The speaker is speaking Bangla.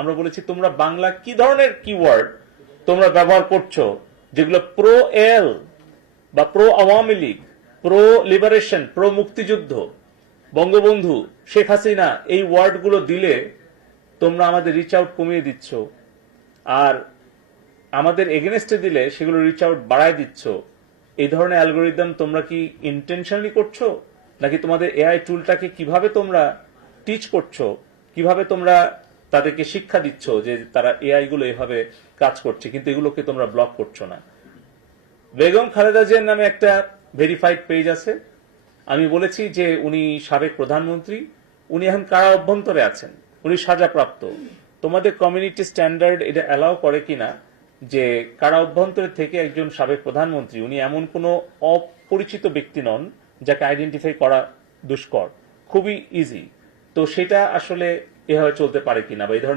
আমরা বলেছি তোমরা বাংলা কি ধরনের কিওয়ার্ড তোমরা ব্যবহার করছো যেগুলো প্রো এল বা pro Awami League, pro liberation, pro মুক্তিযুদ্ধ, বঙ্গবন্ধু, শেখ হাসিনা, এই ওয়ার্ডগুলো দিলে তোমরা আমাদের রিচ আউট কমিয়ে দিচ্ছ, আর আমাদের এগেনস্টে দিলে সেগুলো রিচ আউট বাড়ায় দিচ্ছ। এই ধরনের অ্যালগোরিদম তোমরা কি ইন্টেনশনালি করছো, নাকি তোমাদের এআই টুলটাকে কিভাবে তোমরা টিচ করছো, কিভাবে তোমরা তাদেরকে শিক্ষা দিচ্ছ যে তারা এআই গুলো এভাবে কাজ করছে, কিন্তু এগুলোকে তোমরা ব্লক করছো না। বেগম খালেদা জিয়ার নামে একটা ভেরিফাইড পেজ আছে। আমি বলেছি যে উনি সাবেক প্রধানমন্ত্রী, উনি এখন কারা অভ্যন্তরে আছেন, উনি সাজাপ্রাপ্ত। তোমাদের কমিউনিটি স্ট্যান্ডার্ড এটা অ্যালাউ করে কিনা যে কারা অভ্যন্তরে থেকে একজন সাবেক প্রধানমন্ত্রী, উনি এমন কোনো অপরিচিত ব্যক্তি নন যাকে আইডেন্টিফাই করা দুষ্কর, খুবই ইজি। তো সেটা আসলে এভাবে চলতে পারে কিনা, বা এই ধরনের